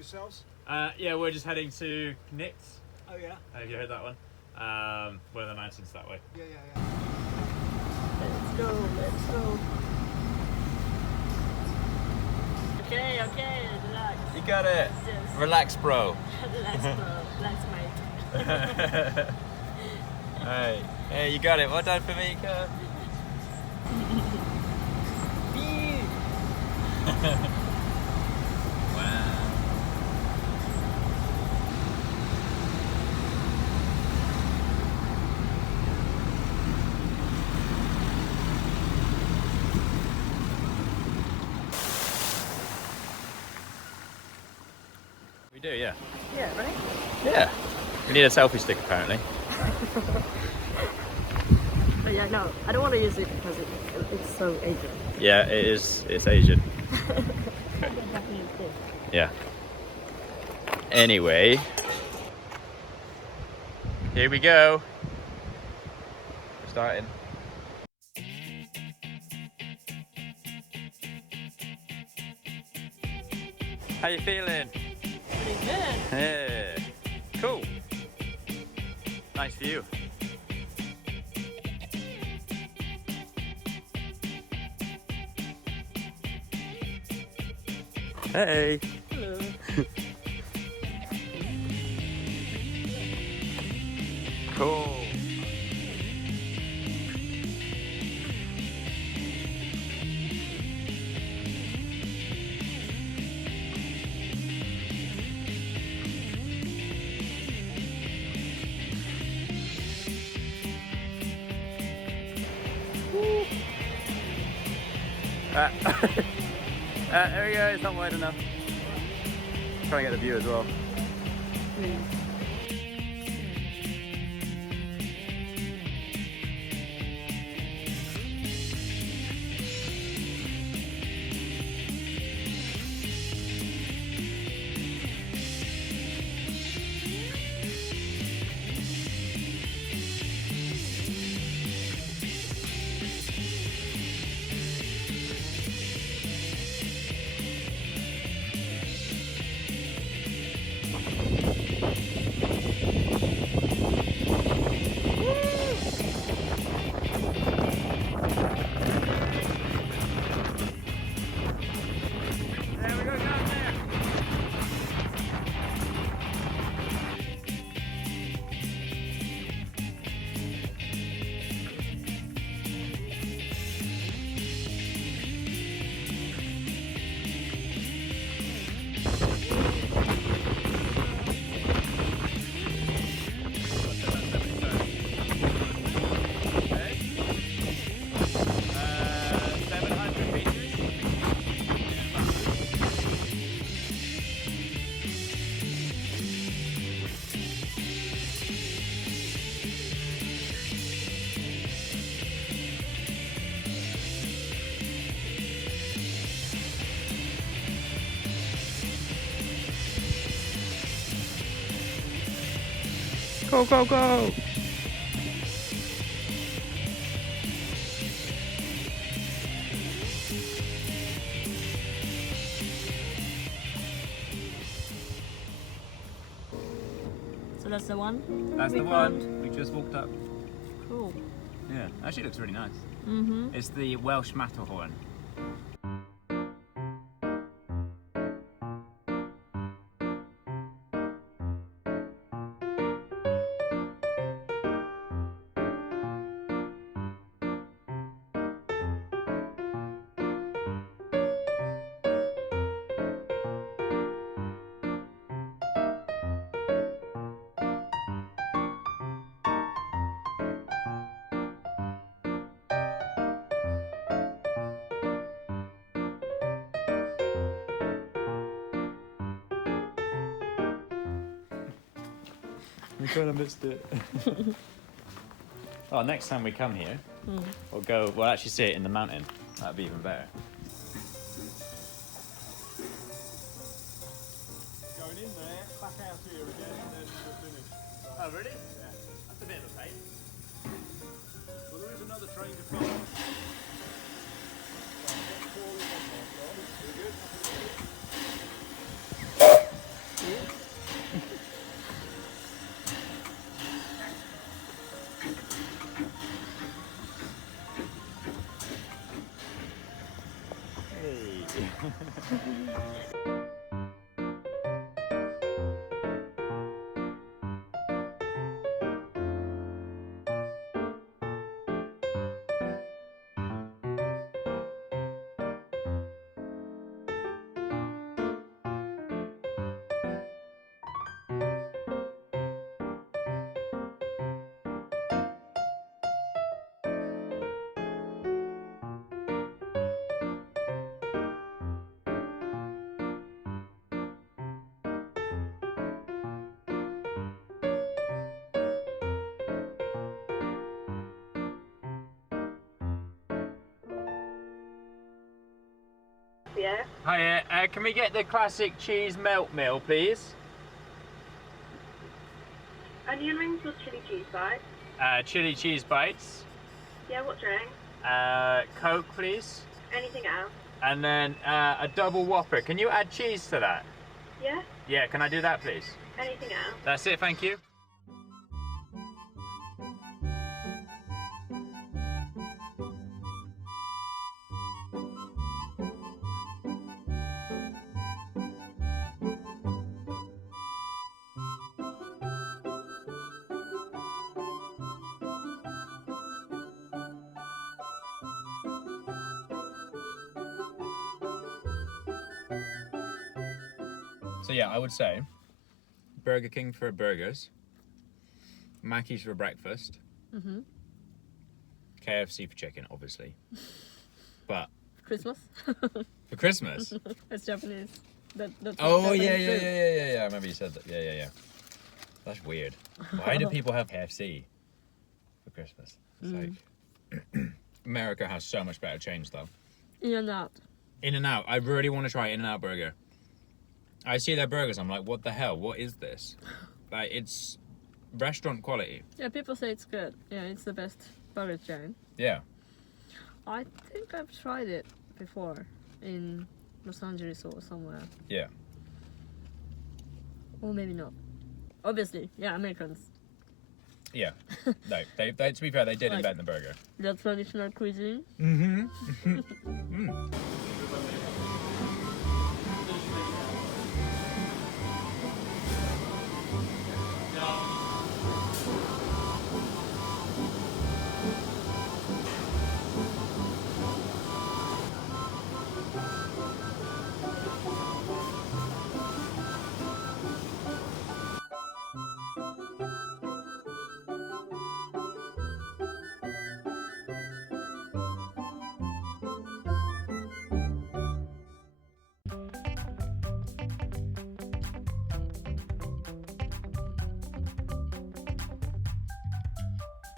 yourselves? Yeah, we're just heading to Knits. Oh yeah. Have you heard that one? One of the mountains that way. Yeah, yeah, yeah. Let's go, let's go. Okay, relax. You got it. Yes. Relax, bro. Relax, bro. Relax, mate. Hey, you got it. Well done for me, Kurt. Wow. We do, yeah. Yeah, right? Yeah. We need a selfie stick apparently. But yeah, no, I don't want to use it because it's so Asian. Yeah, it is. It's Asian. Yeah. Anyway, here we go. We're starting. How you feeling? Pretty good. Yeah. Cool. Nice view. Hey. Hello. Cool. There we go, it's not wide enough. Try and get the view as well. Go, go, go! So that's the one? That's the found? one. We just walked up. Cool. Yeah, actually looks really nice. Mm-hmm. It's the Welsh Matterhorn. We kind of missed it. Oh, next time we come here, we'll actually see it in the mountain. That'd be even better. Going in there, back out here again, and then we're finished. Oh, really? Yeah. That's a bit of a pain. Well, there is another train to follow. Very good. you? Hiya, can we get the classic cheese melt meal, please? Onion rings or chili cheese bites? Chili cheese bites. Yeah, what drink? Coke, please. Anything else? And then a double Whopper. Can you add cheese to that? Yeah? Yeah, can I do that, please? Anything else? That's it, thank you. So yeah, I would say Burger King for burgers, Mackey's for breakfast, KFC for chicken, obviously. But Christmas? for Christmas, It's Japanese. That's oh Japanese yeah, food. I remember you said that. Yeah. That's weird. Why do people have KFC for Christmas? It's like America has so much better change though. In and out. In-N-Out. I really want to try In-N-Out burger. I see their burgers, I'm like, what the hell? What is this? Like, it's restaurant quality. Yeah, people say it's good. Yeah, it's the best burger chain. Yeah. I think I've tried it before in Los Angeles or somewhere. Yeah. Or maybe not. Obviously, yeah, Americans. Yeah. No, they to be fair, they did invent the burger. The traditional cuisine.